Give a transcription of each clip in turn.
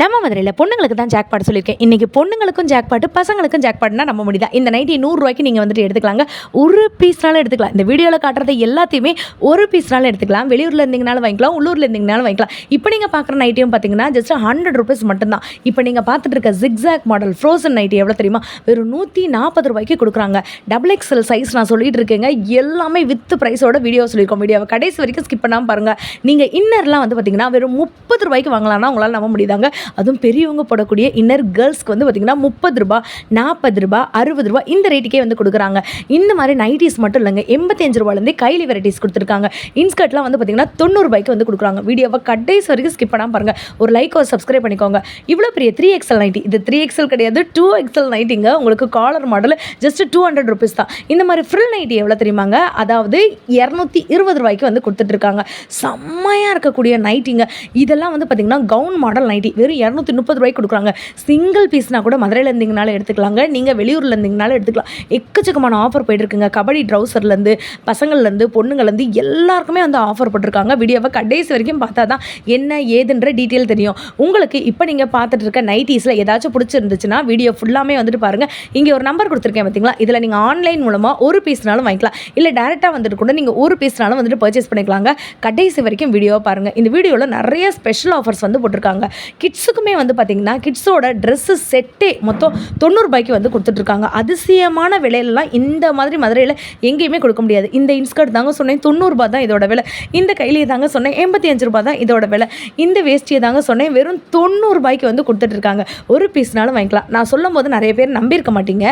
நம்ம மதுரையில் பொண்ணுங்களுக்கு தான் ஜாக் பாட் சொல்லியிருக்கேன். இன்றைக்கி பொண்ணுங்களுக்கும் ஜாக் பாட்டு, பசங்களுக்கும் ஜாக் பாட்னா நம்ம முடியுதா? இந்த நைட்டி 100 ரூபாய்க்கு நீங்கள் வந்துட்டு எடுத்துக்கலாங்க. ஒரு பீஸ்னாலும் எடுத்துக்கலாம். இந்த வீடியோவில் காட்டுறது எல்லாத்தையுமே ஒரு பீஸ்னாலும் எடுத்துக்கலாம். வெளியூரில் இருந்தீங்கனாலும் வாங்கிக்கலாம், உள்ளூரில் இருந்தீங்கனாலும் வாங்கிக்கலாம். இப்போ நீங்கள் பார்க்குற நைட்டியும் பார்த்தீங்கன்னா ஜஸ்ட் 100 ரூபீஸ் மட்டும்தான். இப்போ நீங்கள் பார்த்துட்டு இருக்க ஜிக்ஸாக் மாடல் ஃப்ரோசன் நைட்டி எவ்வளோ தெரியுமா? வெறும் 140 ரூபாய்க்கு கொடுக்குறாங்க. XXL சைஸ் நான் சொல்லிட்டு இருக்கேங்க. எல்லாமே வித் ப்ரைஸோட வீடியோ சொல்லியிருக்கோம். வீடியோவை கடைசி வரைக்கும் ஸ்கிப் பண்ணாமல் பாருங்கள். நீங்கள் இன்னர்லாம் வந்து பார்த்தீங்கன்னா வெறும் 30 ரூபாய்க்கு வாங்கலாம்னா உங்களால் நம்ப முடியுதாங்க. அதுவும் பெரியவங்க போடக்கூடிய இன்னர் கேர்ள்ஸ்க்கு வந்து பார்த்திங்கன்னா 30 ரூபா, 40 ரூபா, 60 ரூபா இந்த ரேட்டுக்கே வந்து கொடுக்குறாங்க. இந்த மாதிரி நைட்டிஸ் மட்டும் இல்லைங்க, 85 ரூபாலேருந்தே கைலி வெரைட்டிஸ் கொடுத்துருக்காங்க. இன்ஸ்கர்ட்லாம் வந்து பார்த்திங்கன்னா 90 ரூபாய்க்கு வந்து கொடுக்குறாங்க. வீடியோவை கடைசி வரைக்கும் ஸ்கிப் பண்ணாமல் பாருங்கள். ஒரு லைக் ஒரு சப்ஸ்கிரைப் பண்ணிக்கோங்க. இவ்வளோ பெரிய 3XL நைட்டி, இது 3XL கிடையாது, 2XL நைட்டிங்க. உங்களுக்கு காலர் மாடல் ஜஸ்ட் 200 ருபீஸ் தான். இந்த மாதிரி ஃப்ரில் நைட்டி எவ்வளோ தெரியுமாங்க? அதாவது 220 ரூபாய்க்கு வந்து கொடுத்துட்ருக்காங்க. செம்மையாக இருக்கக்கூடிய நைட்டிங்க. இதெல்லாம் வந்து பார்த்திங்கன்னா கவுன் மாடல் நைட்டி வெறும் 230 ரூபாய்க்கு கொடுக்குறாங்க. சிங்கிள் பீஸ்னால் கூட மதுரையில் இருந்தீங்கனாலும் எடுத்துக்கலாங்க, நீங்கள் வெளியூரில் இருந்தீங்கனாலும் எடுத்துக்கலாம். எக்கச்சக்கமான ஆஃபர் போயிட்டுருக்குங்க. கபடி ட்ரௌசர்லேருந்து பசங்கள்லேருந்து பொண்ணுங்கள்லேருந்து எல்லாருக்குமே வந்து ஆஃபர் போட்டிருக்காங்க. வீடியோவை கடைசி வரைக்கும் பார்த்தா தான் என்ன ஏதுன்ற டீட்டெயில் தெரியும் உங்களுக்கு. இப்போ நீங்கள் பார்த்துட்டு இருக்க நைட்டிஸில் ஏதாச்சும் பிடிச்சிருந்துச்சுன்னா வீடியோ ஃபுல்லாமே வந்துட்டு பாருங்கள். இங்கே ஒரு நம்பர் கொடுத்துருக்கேன் பார்த்தீங்களா? இதில் நீங்கள் ஆன்லைன் மூலமாக ஒரு பீஸ்னாலும் வாங்கிக்கலாம், இல்லை டேரெக்டாக வந்துட்டு கூட நீங்கள் ஒரு பீஸ்னாலும் வந்துட்டு பர்ச்சேஸ் பண்ணிக்கலாங்க. கடைசி வரைக்கும் வீடியோவை பாருங்கள். இந்த வீடியோவில் நிறைய ஸ்பெஷல் ஆஃபர்ஸ் வந்து போட்டிருக்காங்க. கிட்ஸுக்குமே வந்து பார்த்தீங்கன்னா கிட்ஸோட ட்ரெஸ்ஸு செட்டே மொத்தம் 90 ரூபாய்க்கு வந்து கொடுத்துட்ருக்காங்க. அதிசயமான விலையிலலாம் இந்த மாதிரி மதுரையில் எங்கேயுமே கொடுக்க முடியாது. இந்த இன்ஸ்கர்ட் தாங்க சொன்னேன் 90 ரூபா தான் இதோட விலை. இந்த கைலியை தாங்க சொன்னேன் 85 ரூபா தான் இதோட விலை. இந்த வேஷ்டியை தாங்க சொன்னேன் வெறும் 90 ரூபாய்க்கு வந்து கொடுத்துட்ருக்காங்க. ஒரு பீஸ்னாலும் வாங்கிக்கலாம். நான் சொல்லும் போது நிறைய பேர் நம்பியிருக்க மாட்டீங்க.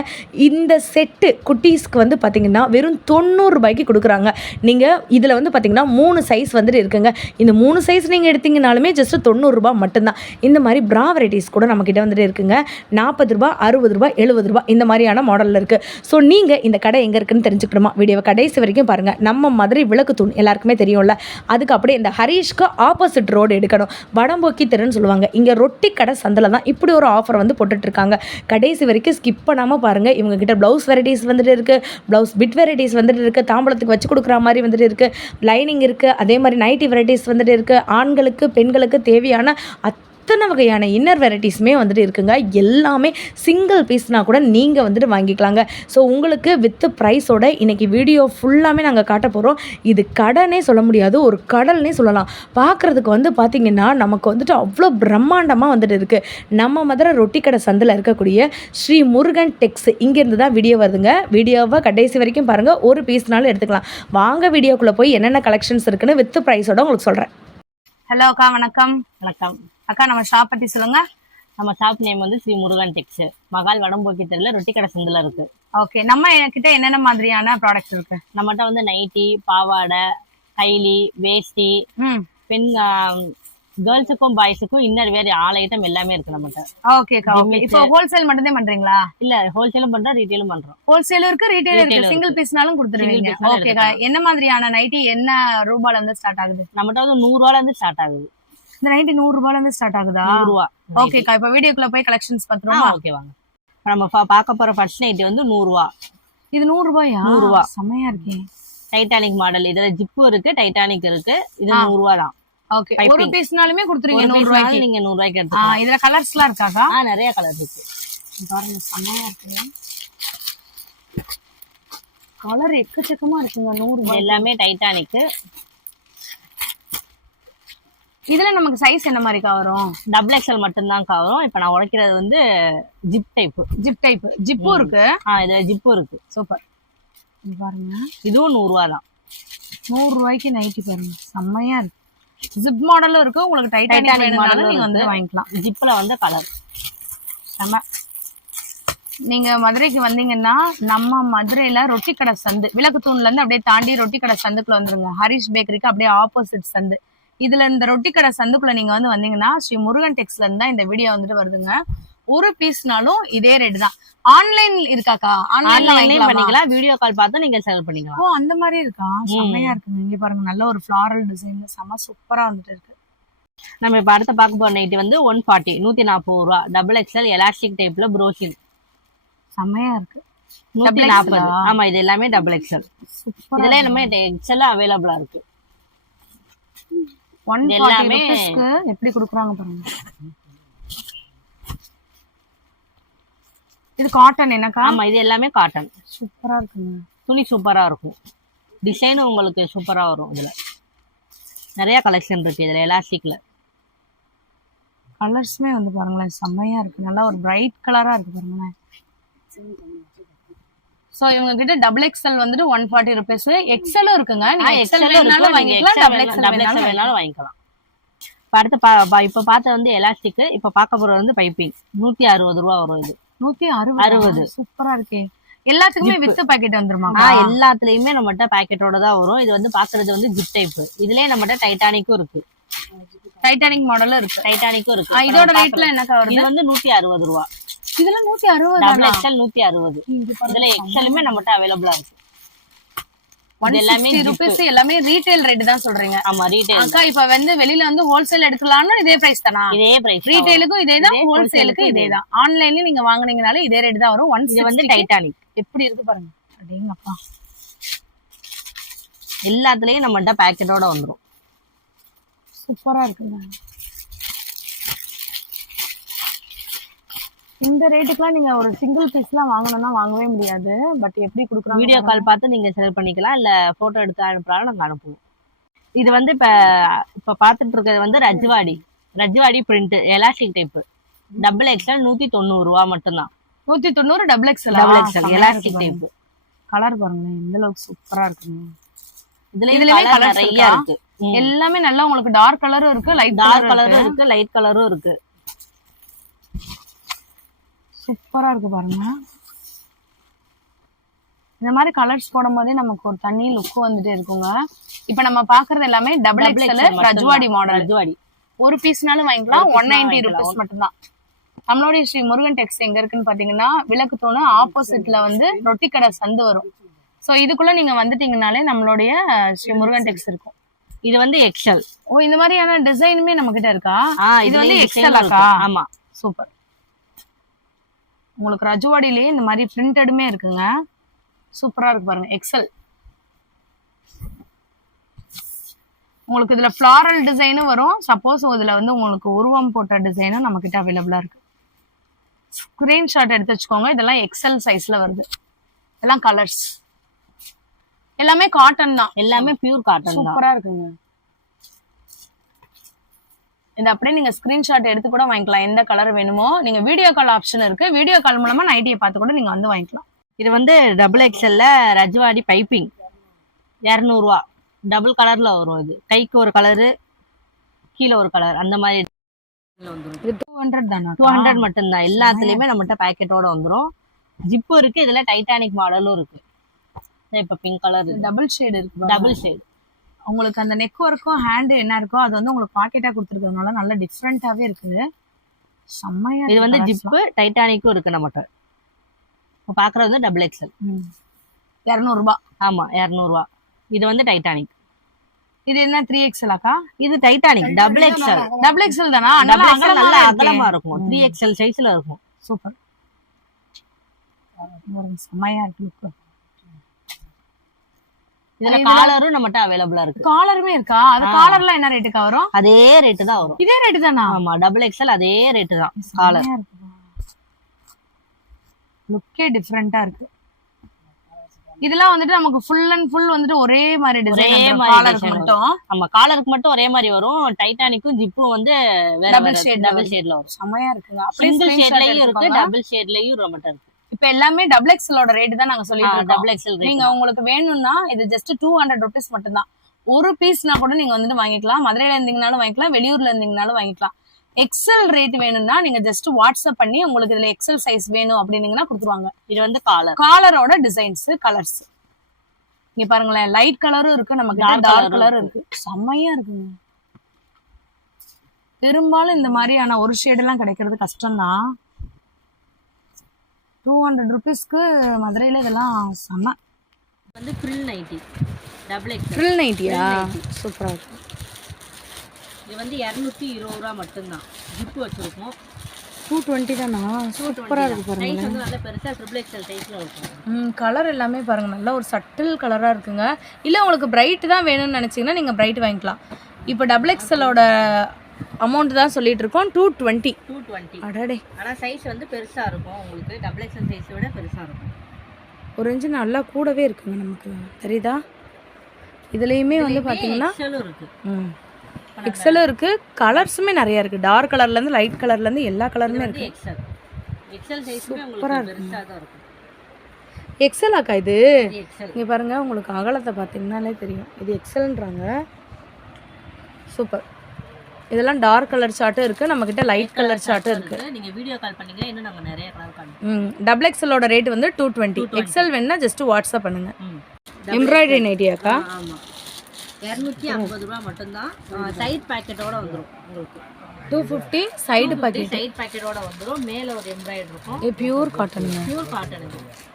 இந்த செட்டு குட்டீஸ்க்கு வந்து பார்த்திங்கன்னா வெறும் 90 ரூபாய்க்கு கொடுக்குறாங்க. நீங்கள் இதில் வந்து பார்த்திங்கன்னா 3 சைஸ் வந்துட்டு இருக்குங்க. இந்த 3 சைஸ் நீங்கள் எடுத்தீங்கனாலுமே ஜஸ்ட் 90 ரூபா மட்டும்தான். இந்த மாதிரி ப்ரா வெரைட்டிஸ் கூட நம்மக்கிட்ட வந்துட்டு இருக்குங்க. 40 ரூபா, 60 ரூபா, 70 ரூபா இந்த மாதிரியான மாடலில் இருக்குது. ஸோ நீங்கள் இந்த கடை எங்கே இருக்குன்னு தெரிஞ்சுக்கணுமா? வீடியோவை கடைசி வரைக்கும் பாருங்கள். நம்ம மதுரை விளக்கு தூண் எல்லாருக்குமே தெரியும்ல, அதுக்கு அப்படியே இந்த ஹரீஷ்க்கு ஆப்போசிட் ரோடு எடுக்கணும், வடம்போக்கி தெருன்னு சொல்லுவாங்க. இங்கே ரொட்டி கடை சந்தில் தான் இப்படி ஒரு ஆஃபர் வந்து போட்டுட்ருக்காங்க. கடைசி வரைக்கும் ஸ்கிப் பண்ணாமல் பாருங்கள். இவங்ககிட்ட ப்ளவுஸ் வெரைட்டிஸ் வந்துட்டு இருக்குது, ப்ளவுஸ் பிட் வெரைட்டிஸ் வந்துட்டு இருக்குது, தாம்பளத்துக்கு வச்சு கொடுக்குற மாதிரி வந்துட்டு இருக்குது, லைனிங் இருக்குது, அதே மாதிரி நைட்டி வெரைட்டிஸ் வந்துட்டு இருக்குது. ஆண்களுக்கு பெண்களுக்கு தேவையான அத்தனை வகையான இன்னர் வெரைட்டிஸுமே வந்துட்டு இருக்குங்க. எல்லாமே சிங்கிள் பீஸ்னால் கூட நீங்கள் வந்துட்டு வாங்கிக்கலாங்க. ஸோ உங்களுக்கு வித் ப்ரைஸோட இன்றைக்கி வீடியோ ஃபுல்லாமே நாங்கள் காட்ட போகிறோம். இது கடனே சொல்ல முடியாது, ஒரு கடல்னே சொல்லலாம். பார்க்குறதுக்கு வந்து பார்த்திங்கன்னா நமக்கு வந்துட்டு அவ்வளோ பிரம்மாண்டமாக வந்துட்டு இருக்குது. நம்ம மதுரை ரொட்டி கடை சந்தில் இருக்கக்கூடிய ஸ்ரீ முருகன் டெக்ஸ் இங்கேருந்து தான் வீடியோ வருதுங்க. வீடியோவை கடைசி வரைக்கும் பாருங்கள். ஒரு பீஸ்னாலும் எடுத்துக்கலாம். வாங்க வீடியோக்குள்ளே போய் என்னென்ன கலெக்ஷன்ஸ் இருக்குன்னு வித் ப்ரைஸோட உங்களுக்கு சொல்கிறேன். ஹலோ அக்கா, வணக்கம். வணக்கம் அக்கா, நம்ம ஷாப் பற்றி சொல்லுங்க. நம்ம ஷாப் நேம் வந்து ஸ்ரீ முருகன் டெக்ஸ், மகால் வடம்போக்கி தெருல ரொட்டி கடை சந்தில் இருக்கு. ஓகே, நம்ம கிட்ட என்னென்ன மாதிரியான ப்ராடக்ட்ஸ் இருக்கு? நம்மகிட்ட வந்து நைட்டி, பாவாடை, கைலி, வேஷ்டி, பெண் கேர்ள்ஸுக்கும் பாய்ஸுக்கும் இன்னர் வேறு ஆல் ஐட்டம் எல்லாமே இருக்கு நம்மகிட்ட. ஓகேக்கா, ஓகே. இப்போ ஹோல்சேல் மட்டும் தான் பண்றீங்களா? இல்ல, ஹோல்சேலும் பண்றோம், ரீட்டைலும் பண்றோம். ஹோல்சேலும் இருக்கு, ரீட்டைலும் இருக்கு. சிங்கிள் பீஸ்னாலும் கொடுத்துருவீங்க. ஓகேக்கா, என்ன மாதிரியான நைட்டி என்ன ரூபாயில இருந்து ஸ்டார்ட் ஆகுது? நம்மகிட்ட வந்து 100 ரூபாயில இருந்து ஸ்டார்ட் ஆகுது. இந்த நைட்டி 100 ரூபாயில இருந்து ஸ்டார்ட் ஆகுதா? 100 ரூபா. ஓகேக்கா, இப்போ வீடியோக்குள்ள போய் கலெக்ஷன்ஸ் பார்த்துருவோமா? ஓகே, வாங்க. நம்ம பார்க்க போற ஃபர்ஸ்ட் நைட்டி வந்து 100 ரூபா. இது 100 ரூபாயா? 100 ரூபா. செமையா இருக்கு. Titanic model. இதுல ஜிப்பு இருக்கு, டைட்டானிக் இருக்கு. இது 100 ரூபா தான். ஓகே, ஒரு பீஸ்னாலுமே கொடுத்துருவீங்க 100 ரூபாய்க்கு. நீங்க 100 ரூபாய்க்கு எடுத்துக்கலாம். இதுல கலர்ஸ்லாம் இருக்காக்கா? நிறைய கலர் இருக்கு. பாருங்க, செமையா இருக்கு. கலர் எக்கச்சக்கமா இருக்குங்க. 100 ரூபாய். எல்லாமே டைட்டானிக். இதுல நமக்கு சைஸ் என்ன மாதிரிக்கா வரும்? XXL மட்டும்தான் வரும். இப்ப நான் உடைக்கிறது வந்து ஜிப் டைப். ஜிப்பும் இருக்கு. இதுல ஜிப்பும் இருக்கு. சூப்பர். இது பாருங்க, இதுவும் 100 ரூபா தான். 100 ரூபாய்க்கு நைட்டி பாருங்க, செம்மையா இருக்கு. ஜிப் மாடலும் இருக்கு. உங்களுக்கு டைட்டானிக் மாடலும் நீங்க வந்து வாங்கிக்கலாம். ஜிப்ல வந்து கலர் செம்ம. நீங்க மதுரைக்கு வந்தீங்கன்னா நம்ம மதுரையில ரொட்டி கடை சந்து, விளக்கு தூண்ல இருந்து அப்படியே தாண்டி ரொட்டி கடை சந்துக்குள்ள வந்துருங்க. ஹரிஷ் பேக்கரிக்கு அப்படியே ஆப்போசிட் சந்து. இதுல இந்த ரொட்டி கடை சந்துக்குள்ள நீங்க வந்து வந்தீங்கன்னா ஸ்ரீ முருகன் டெக்ஸ்ல இருந்தா இந்த வீடியோ வந்துட்டு வருதுங்க. ஒரு பீஸ்னாலும் இதே ரேட் தான். ஆன்லைன் இருக்காக்கா? ஆன்லைன்ல பண்ணிக்கலாம். வீடியோ கால் பார்த்து நீங்க செல் பண்ணிக்கலாம். ஓ, அந்த மாதிரி இருக்கா? செம்மையா இருக்குங்க. இங்க பாருங்க, நல்ல ஒரு ஃபிளாரல் டிசைன், செம சூப்பரா வந்துட்டு இருக்கு. நம்ம இப்ப அடுத்த பார்க்க போற நைட்டி வந்து 140, 140 ரூபா. XXL எலாஸ்டிக் டைப்ல ப்ரோஷிங். செம்மையா இருக்கு. 140. ஆமா, இது எல்லாமே XXL. இதுல நம்ம XL அவைலபிளா இருக்கு. 140 எப்படி கொடுக்குறாங்க பாருங்க. இது காட்டன் என்னக்கா? ஆமா, இது எல்லாமே காட்டன். சூப்பரா இருக்குங்க. துணி சூப்பரா இருக்கும். டிசைனும் உங்களுக்கு சூப்பரா வரும். இதுல நிறைய கலெக்ஷன் இருக்கு. இதுல எலாஸ்டிக்ல கலர்ஸுமே வந்து பாருங்களேன் செம்மையா இருக்கு. நல்லா ஒரு பிரைட் கலரா இருக்கு பாருங்களேன். சோ இவங்க கிட்ட டபுள் எக்ஸ்எல் வந்துட்டு 140 rupees. எக்ஸ்எல்லும் இருக்குங்க. நீங்க எக்ஸ்எல் வேணாலும் வாங்கிக்கலாம், டபுள் எக்ஸ்எல் வேணாலும் வாங்கிக்கலாம். அடுத்து இப்ப பார்த்த வந்து எலாஸ்டிக். இப்ப பார்க்க போறது வந்து பைப்பிங். 160 ரூபா வரும். இது 160. சூப்பரா இருக்கே. எல்லாத்துக்குமே வித் பாக்கெட் வந்துருமா? எல்லாத்துலயுமே நம்மகிட்ட பாக்கெட்டோட தான் வரும். இது வந்து பாக்குறது வந்து ஜிப் டைப். இதுலயே நம்மகிட்ட டைட்டானிக்கும் இருக்கு. டைட்டானிக் மாடலும் இருக்கு. டைட்டானிக்கும் இருக்கு. இதோட ரேட்ல என்னக்கா வருது? இது வந்து 160 ரூபா. இதெல்லாம் 160. Double XL 160. இதுல எக்ஸ்எல்லுமே நம்மகிட்ட அவைலபிளா இருக்கு. 160 rupees எல்லாமே ரீட்டைல் ரேட் தான் சொல்றீங்க? ஆமா, ரீட்டைல். அக்கா இப்ப வந்து வெளியில வந்து ஹோல்சேல் எடுக்கலாம்னா இதே பிரைஸ் தானா? இதே பிரைஸ். ரீட்டைலுக்கும் இதே தான், ஹோல்சேலுக்கும் இதே தான். ஆன்லைன்ல நீங்க வாங்குனீங்கனாலே இதே ரேட் தான் வரும். 160. இது வந்து டைட்டானிக். எப்படி இருக்கு பாருங்க. அடேங்கப்பா. எல்லாத்துலயும் நம்மகிட்ட பாக்கெட்டோட வந்துரும். சூப்பரா இருக்குங்க. இந்த ரேட்டுக்குலாம் நீங்க ஒரு சிங்கிள் பீஸ்லாம் வாங்கணும்னா வாங்கவே முடியாது. பட் எப்படி கொடுக்குறாங்க? வீடியோ கால் பார்த்து நீங்க செலக்ட் பண்ணிக்கலாம், இல்ல போட்டோ எடுத்து அனுப்புறாலும் நாங்க அனுப்புவோம். இது வந்து இப்ப பாத்துட்டு இருக்கிறது வந்து Rajwadi print elastic type. Double XL 190 ரூபா மட்டும்தான். 190 double XL. Elastic type. Colour பாருங்க எந்த அளவுக்கு சூப்பரா இருக்குங்க. இதுலயே கலர் நிறைய இருக்கு. எல்லாமே நல்லா உங்களுக்கு டார்க் கலரும் இருக்கு, லைட் கலரும் இருக்கு, லைட் கலரும் இருக்கு. சூப்பரா இருக்கு பாருங்க. இந்த மாதிரி கலர்ஸ் போடும் போதே நமக்கு ஒரு தனி லுக் வந்துட்டே இருக்குங்க. இப்ப நம்ம பாக்குறது எல்லாமே டபுள் எக்ஸ்எல் ரஜ்வாடி மாடல். ஒரு பீஸ்னாலும் வாங்கிக்கலாம். 190 rupees மட்டும்தான். நம்மளுடைய ஸ்ரீ முருகன் டெக்ஸ் எங்க இருக்குன்னு பாத்தீங்கன்னா விளக்கு தூணு ஆப்போசிட்ல வந்து ரொட்டி கடை சந்து வரும். சோ இதுக்குள்ள நீங்க வந்துட்டீங்கனாலே நம்மளுடைய ஸ்ரீ முருகன் டெக்ஸ் இருக்கும். இது வந்து எக்ஸ்எல். ஓ, இந்த மாதிரியான டிசைனுமே நம்ம கிட்ட இருக்கா? இது வந்து எக்ஸ்எல் அக்கா? ஆமா, சூப்பர். உங்களுக்கு ரஜ்வாடிலேயே இந்த மாதிரி பிரிண்டடுமே இருக்குங்க. சூப்பரா இருக்கு பாருங்க. எக்ஸ்எல். உங்களுக்கு இதுல ஃபிளாரல் டிசைனும் வரும். சப்போஸ் இதுல வந்து உங்களுக்கு உருவம் போட்ட டிசைனும் நம்ம கிட்ட அவைலபிளா இருக்கு. ஸ்கிரீன்ஷாட் எடுத்து வச்சுக்கோங்க. இதெல்லாம் எக்ஸ்எல் சைஸ்ல வருது. இதெல்லாம் கலர்ஸ் எல்லாமே காட்டன் தான். எல்லாமே பியூர் காட்டன். சூப்பரா இருக்குங்க. இந்த அப்படியே நீங்க ஸ்கிரீன்ஷாட் எடுத்து கூட வாங்கிக்கலாம். எந்த கலர் வேணுமோ. நீங்க வீடியோ கால் ஆப்ஷன் இருக்கு. வீடியோ கால் மூலமா நைட்டியை பார்த்து கூட நீங்க வந்து வாங்கிக்கலாம். இது வந்து டபுள் எக்ஸ்எல்ல ரஜ்வாடி பைப்பிங் 200 ரூபா. டபுள் கலர்ல வரும். இது கைக்கு ஒரு கலரு, கீழே ஒரு கலர், அந்த மாதிரி. இது 200 தானா? 200 மட்டும்தான். எல்லாத்துலயுமே நம்மகிட்ட பாக்கெட்டோட வந்துரும். ஜிப்பு இருக்கு. இதுல டைட்டானிக் மாடலும் இருக்கு. இப்ப பிங்க் கலர் டபுள் ஷேட் இருக்கு. Double shade. உங்களுக்கு அந்த நெக் ஒர்க்கும் ஹேண்ட் என்ன இருக்கோ அது வந்து உங்களுக்கு பாக்கெட்டா கொடுத்துருக்கறதுனால நல்ல டிஃப்ரெண்டாவே இருக்குது. செம்மையா. இது வந்து ஜிப்பு டைட்டானிக்கும் இருக்கு நம்மகிட்ட. இப்போ பாக்குறது வந்து டபுள் எக்ஸ்எல். 200 ரூபாய். ஆமா, 200 ரூபா. இது வந்து டைட்டானிக். இது என்ன 3XL அக்கா? இது Titanic double XL. Double XL தானா? நல்லா அகலமா இருக்கும். 3XL சைஸ்ல இருக்கும். சூப்பர். செம்மையா இருக்கு. இதுல காலரும் நம்மகிட்ட அவைலபிளா இருக்கு. காலருமே இருக்கா? அது காலர்லாம் என்ன ரேட்டுக்கு வரும்? அதே ரேட்டு தான் வரும். இதே ரேட்டு தானா? ஆமா, டபுள் எக்ஸ்எல் அதே ரேட்டு தான். காலர் லுக்கே டிஃபரெண்டா இருக்கு. இதெல்லாம் வந்துட்டு நமக்கு ஃபுல் அண்ட் ஃபுல் வந்துட்டு ஒரே மாதிரி டிசைன். காலருக்கு மட்டும். ஆமா, காலருக்கு மட்டும் ஒரே மாதிரி வரும். டைட்டானிக்கும் ஜிப்பும் வந்து டபுள் ஷேட்ல வரும். செமையா இருக்குங்க. சிங்கிள் ஷேட்லயும் இருக்கு, டபுள் ஷேட்லயும் நம்மகிட்ட இருக்கு. இப்ப எல்லாமே டபுள் எக்ஸ்எலோட ரேட் தான் நாங்க சொல்லிட்டு இருக்கோம். Double XL rate. நீங்க உங்களுக்கு வேணும்னா இது ஜஸ்ட் 200 rupees மட்டும் தான். ஒரு பீஸ்னா கூட நீங்க வந்துட்டு வாங்கிக்கலாம். மதுரையில இருந்தீங்கனாலும் வாங்கிக்கலாம், வெளியூர்ல இருந்தீங்கனாலும் வாங்கிக்கலாம். எக்ஸ்எல் ரேட் வேணும்னா நீங்க ஜஸ்ட் வாட்ஸ்அப் பண்ணி உங்களுக்கு இதுல எக்ஸ்எல் சைஸ் வேணும் அப்படின்னீங்கன்னா கொடுத்துருவாங்க. இது வந்து காலரோட டிசைன்ஸ், கலர்ஸ் இங்க பாருங்களேன். லைட் கலரும் இருக்கு, நமக்கு டார்க் கலரும் இருக்கு. செம்மையா இருக்குங்க. பெரும்பாலும் இந்த மாதிரியான ஒரு ஷேட் எல்லாம் கிடைக்கிறது கஷ்டம் தான். 200 rupeesக்கு மதுரையில இதெல்லாம் செம்ம. வந்து frill nighty double XL. Frill நைட்டியா? சூப்பரா இருக்கு. இது வந்து 220 ரூபா மட்டும்தான். ஜிப்பு வச்சிருக்கோம். 220 தானா? சூப்பரா இருக்கு பாருங்க. சைஸ் வந்து நல்ல பெருசா ட்ரிபிள் எக்ஸ்எல் சைஸ்ல இருக்கும். கலர் எல்லாமே பாருங்க நல்ல ஒரு சட்டில் கலரா இருக்குங்க. இல்ல உங்களுக்கு பிரைட் தான் வேணும்னு நினைச்சீங்கன்னா நீங்க பிரைட் வாங்கிக்கலாம். இப்போ டபுள் எக்ஸ்எலோட அமௌண்ட் தான் சொல்லிட்டு இருக்கோம். 220. 220. அடடே, ஆனால் சைஸ் வந்து பெருசாக இருக்கும் உங்களுக்கு. டபுள் எக்ஸல் சைஸை விட பெருசாக இருக்கும். ஒரு இன்ச்சு நல்லா கூடவே இருக்குங்க நமக்கு, தெரியுதா? இதுலேயுமே வந்து பார்த்தீங்கன்னா எக்ஸலும் இருக்கு. எக்ஸலும் இருக்குது. கலர்ஸுமே நிறையா இருக்குது. டார்க் கலர்லேருந்து லைட் கலர்லேருந்து எல்லா கலருமே இருக்குது. எக்ஸல் சைஸுமே உங்களுக்கு பெருசாக தான் இருக்கும். எக்ஸல் ஆக்கா இது? எக்ஸல். இங்கே பாருங்கள், உங்களுக்கு அகலத்தை பார்த்தீங்கன்னாலே தெரியும். இது எக்ஸல்ன்றாங்க. சூப்பர். இதெல்லாம் டார்க் கலர் சார்ட்டும் இருக்குது, நம்மக்கிட்ட லைட் கலர் சார்ட்டும் இருக்குது. நீங்கள் வீடியோ கால் பண்ணிங்கன்னா இன்னும் நாங்கள் நிறைய கலர் காட்டுவோம். டபுள் எக்ஸலோட ரேட் வந்து 220. எக்ஸல் வேணுன்னா ஜஸ்ட் வாட்ஸ்அப் பண்ணுங்கள். எம்ப்ராய்டரி நைட்டியாக்கா? ஆமாம், 250 ரூபா மட்டும்தான். சைட் பேக்கெட்டோட வந்துடும் உங்களுக்கு. 250 சைடு பாக்கெட். சைட் பேக்கெட்டோட வந்துடும். மேலே ஒரு எம்ப்ராய்டரி இருக்கும். இது பியூர் காட்டனுங்க. Pure cotton. இது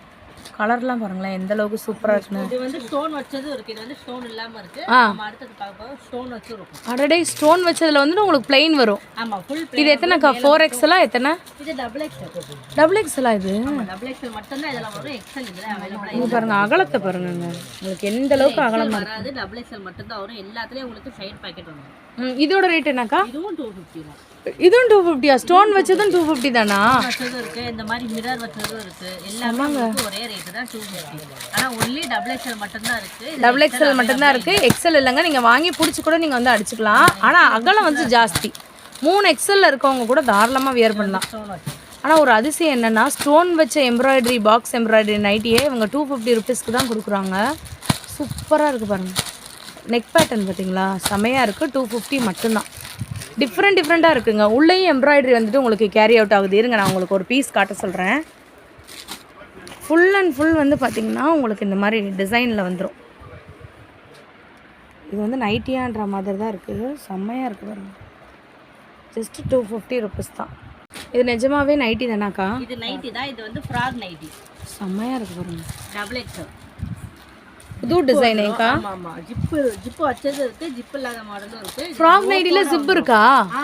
கலர்லாம் பாருங்களேன் எந்த அளவுக்கு சூப்பராக இருக்குன்னு. இது வந்து ஸ்டோன் வச்சதும் இருக்குது. இது வந்து ஸ்டோன் இல்லாமல் இருக்குது. நம்ம அடுத்தது பார்க்க ஸ்டோன் வச்சும் இருக்கும். அடடே, ஸ்டோன் வச்சதுல வந்து உங்களுக்கு பிளைன் வரும். ஆமாம், ஃபுல். இது எத்தனைக்கா? 4XL எத்தனை? இது டபுள் எக்ஸல். டபுள் எக்ஸலா இது? டபுள் எக்ஸல் மட்டும்தான் இதெல்லாம் வரும். எக்ஸல் இதில் அவைலபிளாக இது பாருங்க, அகலத்தை பாருங்க உங்களுக்கு எந்த அளவுக்கு அகலம் வராது. டபுள் எக்ஸல் மட்டும்தான் வரும். எல்லாத்துலேயும் உங்களுக்கு சைட் பேக்கெட் வந்துடும். இதோட ரேட் என்னக்கா? இதுவும் 250 தான். இதுவும் 250. ஸ்டோன் வச்சதும் 250 தானா? வச்சதும் இருக்கு, இந்த மாதிரி மிரர் வச்சதும் இருக்கு. எல்லாமே ஒரே ரேட்டு தான், 250. ஆனா ஒன்லி டபுள் எக்ஸல் மட்டும் தான் இருக்கு. டபுள் எக்ஸல் மட்டும் தான் இருக்கு. எக்ஸல் இல்லைங்க, நீங்க வாங்கி பிடிச்சி கூட நீங்க வந்து அடிச்சுக்கலாம். ஆனா அகலம் வந்து ஜாஸ்தி. 3 எக்ஸல்ல இருக்கவங்க கூட தாராளமா வியர் பண்ணலாம். ஆனா ஒரு அதிசயம் என்னன்னா, ஸ்டோன் வச்ச எம்ப்ராய்டரி பாக்ஸ் எம்ப்ராய்டரி நைட்டியே இவங்க 250 ருபீஸ்க்கு தான் கொடுக்குறாங்க. சூப்பரா இருக்கு பாருங்க. நெக் பேட்டர்ன் பார்த்தீங்களா, செமையாக இருக்குது. 250 மட்டும்தான். டிஃப்ரெண்ட்டாக இருக்குங்க. உள்ளேயும் எம்ப்ராய்டரி வந்துட்டு உங்களுக்கு கேரி அவுட் ஆகுது. இருங்க, நான் உங்களுக்கு ஒரு பீஸ் காட்ட சொல்கிறேன். ஃபுல் அண்ட் ஃபுல் வந்து பார்த்திங்கன்னா உங்களுக்கு இந்த மாதிரி டிசைனில் வந்துடும். இது வந்து நைட்டியான்ற மாதிரி தான் இருக்குது. செம்மையாக இருக்குது பாருங்க. ஜஸ்ட் 250 ருபீஸ் தான். இது நிஜமாவே நைட்டி தானாக்கா? இது நைட்டி தான். இது வந்து ஃப்ராக் நைட்டி. செம்மையாக இருக்குது பாருங்க. டபுள் எக்ஸல் புது டிசைனேக்கா? ஆமா, ஜிப்பு வச்சது இருக்கு, ஜிப் இல்லாத மாடலும் இருக்கு. ஃப்ராக் நைட்டில ஜிப் இருக்கா?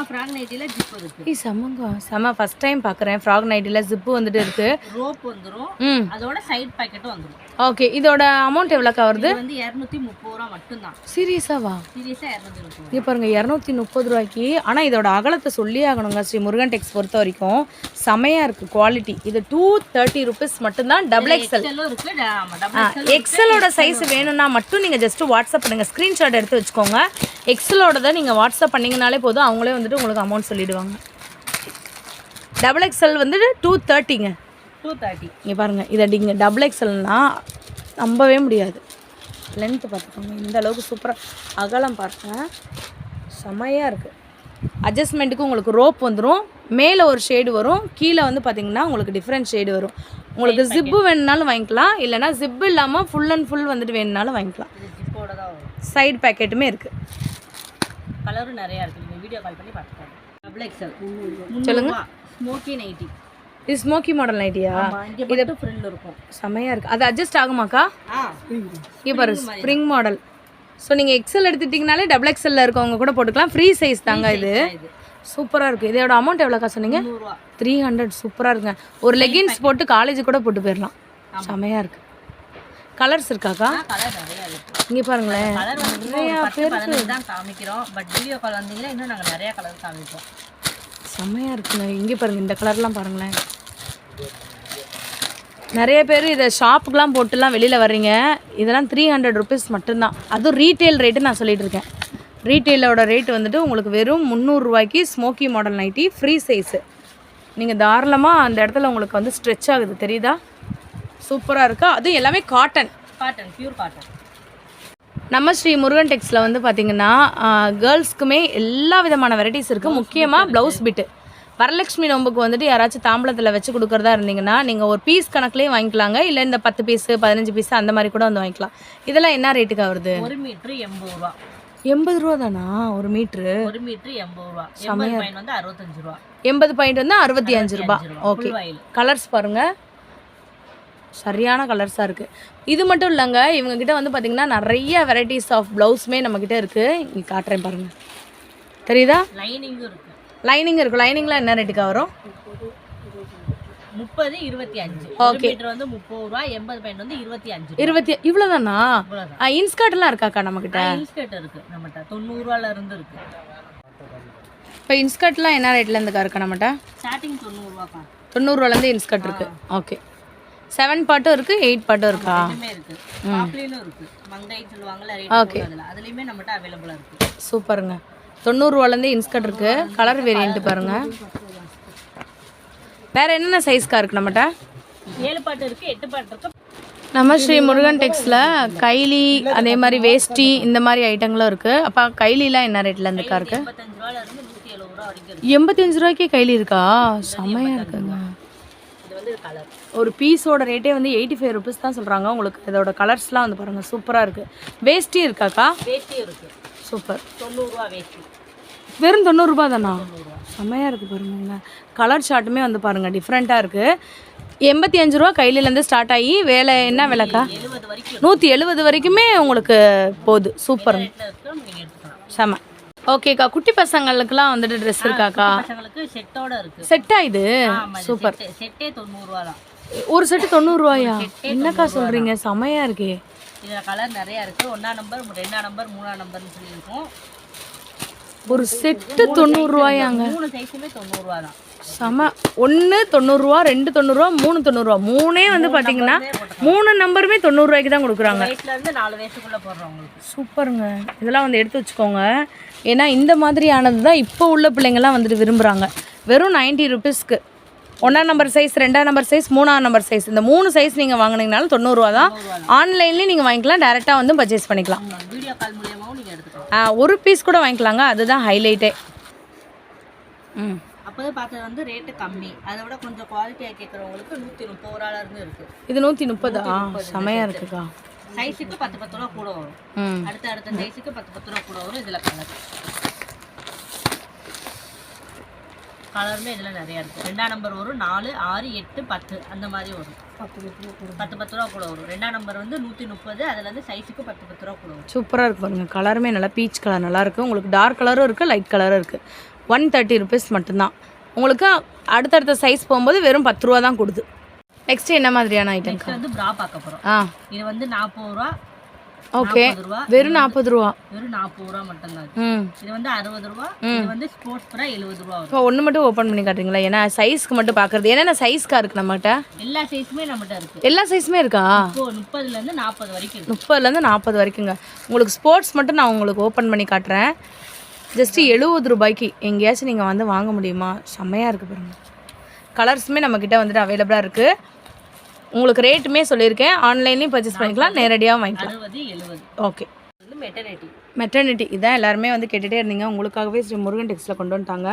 ஃப்ராக் நைட்டில ஜிப் இருக்கு. செமங்க, செம. ஃபர்ஸ்ட் டைம் பார்க்குறேன் ஃப்ராக் நைட்டில ஜிப் வந்துட்டு இருக்கு. ரோப் வந்துரும், அதோட சைடு பாக்கெட்டும் வந்துரும். ஓகே, இதோட அமௌண்ட் எவ்வளோக்கா வருது? இது வந்து 230 ரூபா மட்டும்தான். சீரியஸாவா? சீரியஸா 230. இது பாருங்க 230 ரூபாய்க்கு. ஆனால் இதோட அகலத்தை சொல்லி ஆகணுங்க. ஸ்ரீ முருகன் டெக்ஸ் பொறுத்த வரைக்கும் செமையாக இருக்குது குவாலிட்டி. இது 230 ருபீஸ் மட்டும்தான். டபுள் எக்ஸல் இருக்கு. எக்ஸலோட சைஸ் வேணும்னா மட்டும் நீங்கள் ஜஸ்ட் வாட்ஸ்அப் பண்ணுங்கள். ஸ்க்ரீன்ஷாட் எடுத்து வச்சுக்கோங்க. எக்ஸலோட நீங்கள் வாட்ஸ்அப் பண்ணிங்கனாலே போதும், அவங்களே வந்துட்டு உங்களுக்கு அமௌண்ட் சொல்லிவிடுவாங்க. டபுள் எக்ஸல் வந்துட்டு 230ங்க. 230. இங்கே பாருங்கள், இதை நீங்கள் டபுள் எக்ஸல்னா நம்பவே முடியாது. லென்த்து பார்த்துக்கோங்க, இந்த அளவுக்கு சூப்பராக அகலம் பாருங்க, செமையாக இருக்குது. அட்ஜஸ்ட்மெண்ட்டுக்கு உங்களுக்கு ரோப் வந்துடும். மேலே ஒரு ஷேடு வரும், கீழே வந்து பார்த்திங்கன்னா உங்களுக்கு டிஃப்ரெண்ட் ஷேடு வரும். உங்களுக்கு ஜிப்பு வேணுனாலும் வாங்கிக்கலாம், இல்லைனா ஜிப்பு இல்லாமல் ஃபுல் அண்ட் ஃபுல் வந்துட்டு வேணுனாலும் வாங்கிக்கலாம். சைடு பேக்கெட்டுமே இருக்குது. கலரும் நிறையா இருக்குது. நீங்கள் வீடியோ கால் பண்ணி பார்த்துக்கலாம். டபுள் எக்ஸல் சொல்லுங்கள். Smoky nighty. இது ஸ்மோக்கி மாடல் நைட்டியா? இது ஃப்ரில் இருக்கும். செமையாக இருக்குது. அது அட்ஜஸ்ட் ஆகுமாக்கா? இங்கே பாரு, ஸ்ப்ரிங் மாடல். ஸோ நீங்கள் எக்ஸல் எடுத்துட்டிங்கனாலே டபுள் எக்ஸலில் இருக்கவங்க கூட போட்டுக்கலாம். ஃப்ரீ சைஸ் தாங்க இது. சூப்பராக இருக்குது. இதோட அமௌண்ட் எவ்வளோக்கா சொன்னீங்க? 300. சூப்பராக இருக்குங்க. ஒரு லெகின்ஸ் போட்டு காலேஜ் கூட போட்டு போயிடலாம். செமையாக இருக்குது. கலர்ஸ் இருக்காக்கா? இங்கே பாருங்களேன், நிறையா பேருக்கு தான் காமிக்கிறோம். பட் வீடியோ கால் வந்தீங்கன்னா இன்னும் நாங்கள் நிறையா கலர் காமிப்போம். செம்மையாக இருக்குங்க. இங்கே பாருங்கள், இந்த கலர்லாம் பாருங்களேன். நிறைய பேர் இதை ஷாப்புக்கெலாம் போட்டுலாம் வெளியில் வர்றீங்க. இதெல்லாம் 300 ருபீஸ் மட்டும்தான். அதுவும் ரீட்டெயில் ரேட்டு நான் சொல்லிட்டு இருக்கேன். ரீட்டெயிலோட ரேட் வந்துட்டு உங்களுக்கு வெறும் 300 ரூபாய்க்கு smoky model nightie free size. நீங்கள் தாராளமாக அந்த இடத்துல உங்களுக்கு வந்து ஸ்ட்ரெச் ஆகுது, தெரியுதா? சூப்பராக இருக்கா? அதுவும் எல்லாமே காட்டன். Pure cotton. நம்ம ஸ்ரீ முருகன் டெக்ஸில் வந்து பார்த்திங்கன்னா கேர்ள்ஸ்க்குமே எல்லா விதமான வெரைட்டிஸ் இருக்குது. முக்கியமாக ப்ளவுஸ் பிட்டு. வரலட்சுமி நோம்புக்கு வந்துட்டு யாராச்சும் தாம்பளத்தில் வச்சு கொடுக்குறதா இருந்தீங்கன்னா நீங்கள் ஒரு பீஸ் கணக்குலேயே வாங்கிக்கலாங்க. இல்லை இந்த 10 பீஸு 15 பீஸு அந்த மாதிரி கூட வந்து வாங்கிக்கலாம். இதெல்லாம் என்ன ரேட்டுக்கு வருது? 1 மீட்ரு 80 ரூபா. 80 ரூபா தானா ஒரு மீட்ரு? 1 மீட்ரு 80 ரூபா. 80 பாயிண்ட் வந்து 65 ரூபா. 80 பாயிண்ட் வந்து 65 ரூபா. ஓகே, கலர்ஸ் பாருங்கள், சரியான கலர்ஸாக இருக்குது. இது மட்டும் இல்லைங்க, இவங்ககிட்ட வந்து பார்த்திங்கன்னா நிறைய வெரைட்டிஸ் ஆஃப் ப்ளவுஸுமே நம்மக்கிட்ட இருக்குது. இங்கே காட்டுறேன் பாருங்கள், தெரியுதா? லைனிங்கும் இருக்குது. லைனிங் இருக்கும். லைனிங்லாம் என்ன ரேட்டுக்கா வரும்? 30, 25. ஓகே, மீட்டர் வந்து 30 ரூபா. 80 பாயிண்ட் வந்து 25. 20 இவ்வளோதானா? இன்ஸ்கர்ட்லாம் இருக்காக்கா நம்மக்கிட்ட? இன்ஸ்கர்ட் இருக்குது நம்மகிட்ட. 90 ரூபால இருந்து இருக்குது. இப்போ இன்ஸ்கர்ட்லாம் என்ன ரேட்லேருந்துக்கா இருக்கா நம்மகிட்ட? ஸ்டார்டிங் 90 ரூபாக்கா. 90 ரூபாலேருந்து இன்ஸ்கர்ட் இருக்குது. ஓகே 7 பாட்டும் இருக்குது 8 பாட்டும் இருக்கா? ரெண்டுமே இருக்கு. பாப்லினும் இருக்கு. மங்கைன்னு சொல்லுவாங்கல்ல ரேட் போடுறதுல. அதுலயுமே நம்மட்ட அவைலபிளா இருக்கு. சூப்பருங்க. 90 ரூபாலேருந்து இன்ஸ்கர்ட் இருக்குது. கலர் வேரியண்ட் பாருங்கள். வேறு என்னென்ன சைஸ்க்கா இருக்குது நம்மகிட்ட? 7 பாட்டு இருக்கு, 8 பாட்டு இருக்கு. நம்ம ஸ்ரீ முருகன் டெக்ஸில் கைலி அதே மாதிரி வேஷ்டி இந்த மாதிரி ஐட்டங்களும் இருக்குது. அப்போ கைலிலாம் என்ன ரேட்லேருந்துக்கா இருக்குது? 85 ரூபாயில இருந்து 170 ரூபா வரைக்கும் இருக்கு. 85 ரூபாய்க்கே கைலி இருக்கா? செம்மையாக இருக்குங்க. இது வந்து கலர். ஒரு பீஸோட ரேட்டே வந்து 85 ருபீஸ் தான் சொல்கிறாங்க. உங்களுக்கு இதோட கலர்ஸ்லாம் வந்து பாருங்கள் சூப்பராக இருக்குது. வேஷ்டி இருக்காக்கா? வேஷ்டி இருக்கு. சூப்பர். 90 ரூபா வேஷ்டி. வெறும் 90 ரூபா தானா? செம்மையாக இருக்குது பாருங்க. கலர் ஷார்ட்டுமே வந்து பாருங்கள் டிஃப்ரெண்ட்டாக இருக்குது. 85 ரூபா கையிலேருந்து ஸ்டார்ட் ஆகி வேலை என்ன விலைக்கா? 70 வரைக்கும் 170 வரைக்குமே உங்களுக்கு போகுது. சூப்பருங்க. நீங்க எடுத்துக்கலாம். செம. ஓகேக்கா, குட்டி பசங்களுக்குலாம் வந்துட்டு ட்ரெஸ் இருக்காக்கா? பசங்களுக்கு செட்டோட இருக்கு. செட்டா இது? சூப்பர். செட்டே 90 ரூபா தான். ஒரு செட்டு 90 ரூபாயா? என்னக்கா சொல்கிறீங்க? செமையாக இருக்கே. இதில் கலர் நிறையா இருக்குது. 1ஆம் நம்பர் 2ஆம் நம்பர் 3ஆம் நம்பர்னு சொல்லியிருக்கோம். ஒரு செட்டு 90 ரூபாயாங்க? 3 சைஸுமே 90 ரூபா தான். செம. 1 90 ரூபா, 2 90 ரூபா, 3 90 ரூபா. 3 வந்து பார்த்தீங்கன்னா 3 நம்பருமே 90 ரூபாய்க்கு தான் கொடுக்குறாங்க. வயசுலேருந்து 4 வயசுக்குள்ளே போடுறவங்களுக்கு. சூப்பருங்க. இதெல்லாம் வந்து எடுத்து வச்சுக்கோங்க. ஏன்னா இந்த மாதிரியானது தான் இப்போ உள்ள பிள்ளைங்கள்லாம் வந்துட்டு விரும்புகிறாங்க. வெறும் 90 ருபீஸ்க்கு 1ஆம் நம்பர் சைஸ், 2ஆம் நம்பர் சைஸ், 3ஆம் நம்பர் சைஸ், இந்த 3 சைஸ் நீங்கள் வாங்கினீங்கனாலும் 90 ரூபா தான். ஆன்லைன்லேயும் நீங்கள் வாங்கிக்கலாம், டேரெக்டாக வந்து பர்ச்சேஸ் பண்ணிக்கலாம். வீடியோ கால் மூலியமாகவும் நீங்கள் எடுத்துக்கலாம். ஒரு பீஸ் கூட வாங்கிக்கலாங்க, அதுதான் ஹைலைட்டே. அப்போது பார்த்தது வந்து ரேட்டு கம்மி. அதை விட கொஞ்சம் குவாலிட்டியாக கேட்குறவங்களுக்கு 130 ரூபால இருந்து இருக்குது. இது 130. செமையாக இருக்குக்கா. சைஸுக்கு 10 ரூபா கூட வரும். அடுத்த சைஸுக்கு 10 ரூபா கூட வரும். இதில் கலருமே இதில் நிறையா இருக்குது. 2ஆம் நம்பர் வரும், 4, 6, 8, 10 அந்த மாதிரி வரும். 10 ரூபா கூட வரும். 2ஆம் நம்பர் வந்து 130. அதில் வந்து சைஸுக்கு 10 ரூபா கூட வரும். சூப்பராக இருக்கு பாருங்க. கலருமே நல்லா பீச் கலர் நல்லா இருக்குது. உங்களுக்கு டார்க் கலரும் இருக்குது, லைட் கலரும் இருக்குது. 130 ருபீஸ் மட்டும்தான். உங்களுக்கு அடுத்தடுத்த சைஸ் போகும்போது வெறும் 10 ரூபா தான் கொடுது. நெக்ஸ்ட் என்ன மாதிரியான ஐட்டம்? வந்து ப்ரா பார்க்க போகிறோம். இது வந்து 40 ரூபா. ஓகே. வெறும் 40 ரூபா. வெறும் 40 ரூபா மட்டும்தான். இது வந்து 60 ரூபா. இது வந்து ஸ்போர்ட்ஸ் ப்ரா 70 ரூபா வரும். இப்போ ஒன்று மட்டும் ஓப்பன் பண்ணி காட்டுறீங்களா? ஏன்னா சைஸ்க்கு மட்டும் பார்க்குறது. என்னென்ன சைஸ்க்கா இருக்குது நம்மகிட்ட? எல்லா சைஸுமே நம்மகிட்ட இருக்குது. எல்லா சைஸுமே இருக்கா? 30லேருந்து 40 வரைக்கும் இருக்குது. 30லேருந்து 40 வரைக்குங்க. உங்களுக்கு ஸ்போர்ட்ஸ் மட்டும் நான் உங்களுக்கு ஓப்பன் பண்ணி காட்டுறேன். ஜஸ்ட்டு 70 ரூபாய்க்கு எங்கேயாச்சும் நீங்கள் வந்து வாங்க முடியுமா? செம்மையாக இருக்குது பாருங்கள். கலர்ஸுமே நம்மக்கிட்ட வந்துட்டு அவைலபிளாக இருக்குது. உங்களுக்கு ரேட்டுமே சொல்லியிருக்கேன். ஆன்லைன்லேயும் பர்ச்சேஸ் பண்ணிக்கலாம், நேரடியாக வாங்கிக்கலாம். 60, 70. ஓகே. மெட்டர்னிட்டி இதான் எல்லாருமே வந்து கேட்டுகிட்டே இருந்தீங்க. உங்களுக்காகவே ஸ்ரீ முருகன் டெக்ஸில் கொண்டு வந்துட்டாங்க.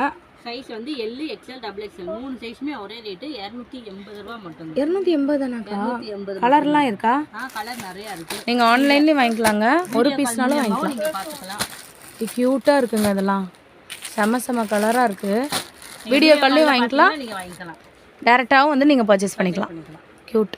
சைஸ் வந்து L, XL, XXL 3 சைஸுமே ஒரே ரேட்டு 280 ரூபா மட்டும். 280 தானாக்கா? கலர்லாம் இருக்கா? கலர் நிறையா இருக்குது. நீங்கள் ஆன்லைன்லேயும் வாங்கிக்கலாங்க, ஒரு பீஸ்னாலும் வாங்கிக்கலாம். நீங்கள் பார்த்துக்கலாம். க்யூட்டாக இருக்குங்க. இதெல்லாம் செம கலராக இருக்குது. வீடியோ கால்லையும் வாங்கிக்கலாம், நீங்கள் வாங்கிக்கலாம். டேரெக்டாகவும் வந்து நீங்கள் பர்ச்சேஸ் பண்ணிக்கலாம். க்யூட்.